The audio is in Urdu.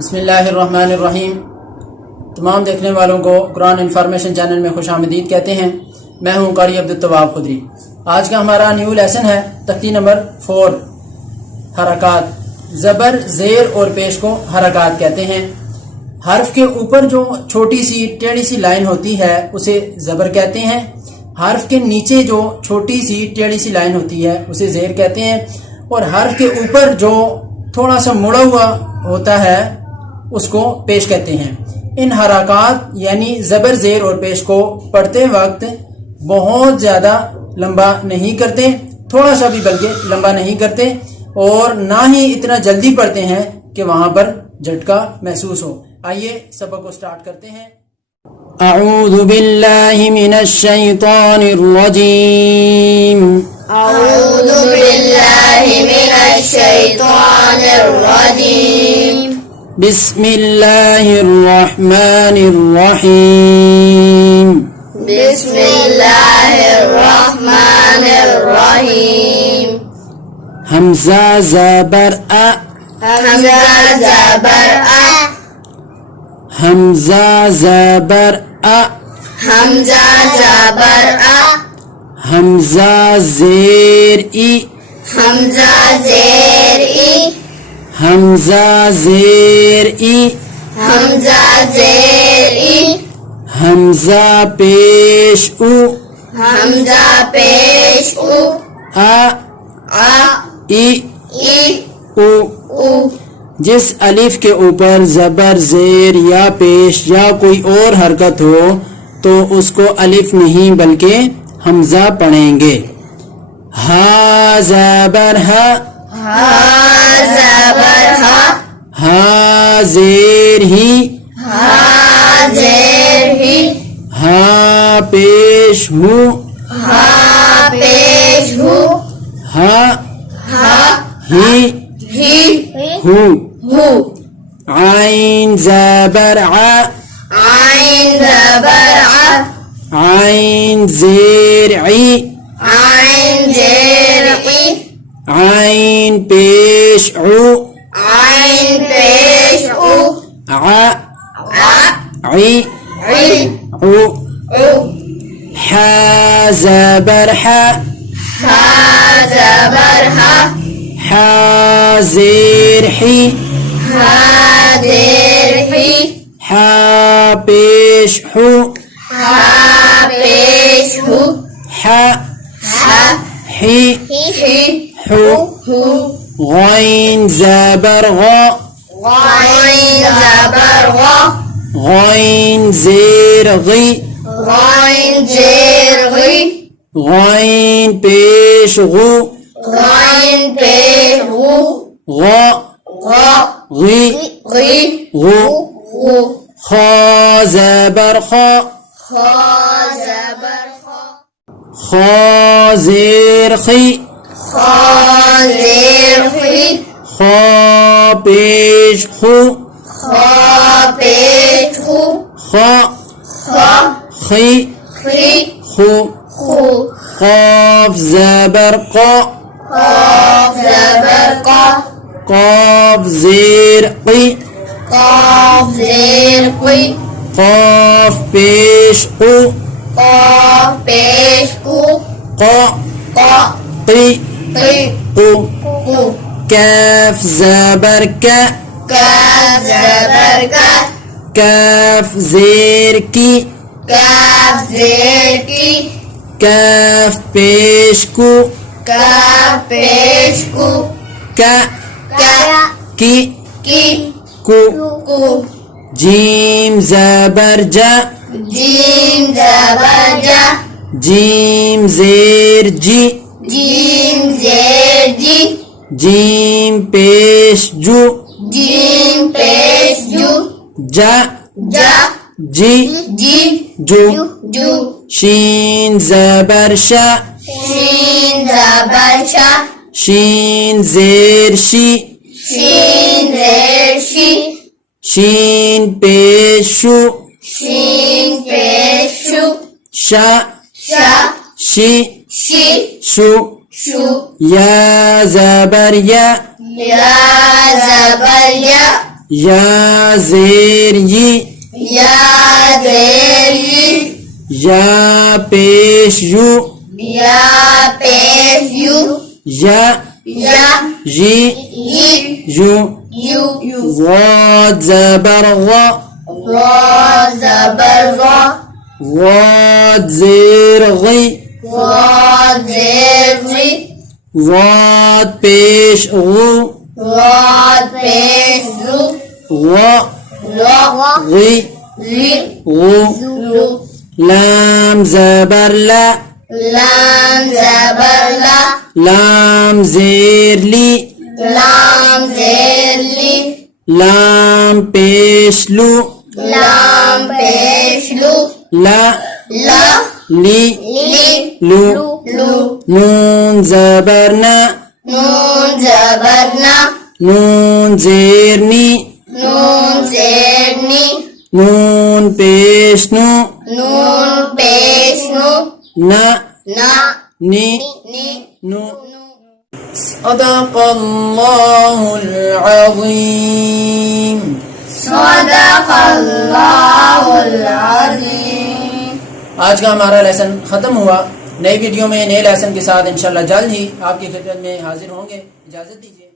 بسم اللہ الرحمن الرحیم۔ تمام دیکھنے والوں کو قرآن انفارمیشن چینل میں خوش آمدید کہتے ہیں۔ میں ہوں قاری عبدالتواب خدری۔ آج کا ہمارا نیو لیسن ہے تختی نمبر 4، حرکات۔ زبر، زیر اور پیش کو حرکات کہتے ہیں۔ حرف کے اوپر جو چھوٹی سی ٹیڑھی سی لائن ہوتی ہے اسے زبر کہتے ہیں۔ حرف کے نیچے جو چھوٹی سی ٹیڑھی سی لائن ہوتی ہے اسے زیر کہتے ہیں، اور حرف کے اوپر جو تھوڑا سا مڑا ہوا ہوتا ہے اس کو پیش کہتے ہیں۔ ان حرکات یعنی زبر، زیر اور پیش کو پڑھتے وقت بہت زیادہ لمبا نہیں کرتے، تھوڑا سا بھی بلکہ لمبا نہیں کرتے، اور نہ ہی اتنا جلدی پڑھتے ہیں کہ وہاں پر جھٹکا محسوس ہو۔ آئیے سبق کو سٹارٹ کرتے ہیں۔ اعوذ باللہ من الشیطان الرجیم۔ اعوذ باللہ من الشیطان الرجیم۔ بسم اللہ الرحمن الرحیم۔ بسم اللہ الرحمن الرحیم۔ حمزہ زبر ا، حمزہ زبر ا، حمزہ زبر ا، حمزہ زبر ا، حمزہ زیر ای، حمزہ زیر ای، حمزہ زیر ای، حمزہ زیر ای، حمزہ پیش او، حمزہ پیش او، ا ا، ای ای، او۔ او۔ جس الف کے اوپر زبر، زیر یا پیش یا کوئی اور حرکت ہو تو اس کو الف نہیں بلکہ حمزہ پڑھیں گے۔ ہا زبر ہا، ہا زبر ہا، ہا زیر ہی، ہا زیر ہی، ہا پیش ہو، ہا پیش ہو، ہا ہا ہی ہی، ہو۔ ہو۔ عین زبر ع، عین زبر ع، عین زیر عی، عین زیر عی، عین پیش عو، عین پیش او، ع ع، عی عی، عو۔ او۔ حا زبر حا، ہا زبر ہا، حا زیر حی، ہا زیر حی، حا پیش حو، ہا پیش ہو، حا ہا حی ہی، حو۔ ہو۔ غین زبر غا، غین زبر غا، غین زیر غی، غین زیر غی، غین پیش غو، غین پیش غو، غا غا، غی غی، غو۔ غو۔ خا زبر خا، خا زبر خا، خا زیر خی، خا زیر خی، خا پیش خو، خا پیش خو، خا خا خی خی، خو۔ خو۔ قاف زبر قا، قاف زبر قا، قاف زیر قی، قاف زیر قی، قاف پیش قو، قاف پیش قو، قا قا قی قی، قو۔ قو۔ کاف زبر کا، کاف زبر کا، کاف زیر کی، کاف زیر کی، کاف پیش کو، کاف پیش کو، کا کا کی کی، کو۔ کو۔ جیم زبر جا، جیم زبر جا، جیم زیر جی، جیم زیر جی، جیم پیش جو، جیم پیش جو، جا جا جی جی، جو۔ جو۔ شین زبر شا، شین زبر شا، شین زیر شی، شین زیر شی، شین پیش شو، شین پیش شو، شا شا شی شی، شو۔ شو۔ یا زبر یا، یا زبر یا، یا زیر ی یا زیر ی یا پیش یو یا پیش یو یا یا یی ی یو یو غاد زبر غا غا زبر غا غاد زیر غی غا زیر غی غاد پیش غو غا پیش غو غا غا غی غی غو غو لام زبر لا لام زبر لا لام زیر لی لام زیر لی لام پیش لو لام پیش لو لا لا لی لی لو لو نون زبر نا نون زبر نا نون زیر نی نون زیر نی نون پیش نو نون پیش نو نا نا نی نی نو صدق اللہ العظیم صدق اللہ العظیم. آج کا ہمارا لیسن ختم ہوا. نئی ویڈیو میں نئے لیسن کے ساتھ انشاءاللہ جلد ہی آپ کی خدمت میں حاضر ہوں گے. اجازت دیجیے.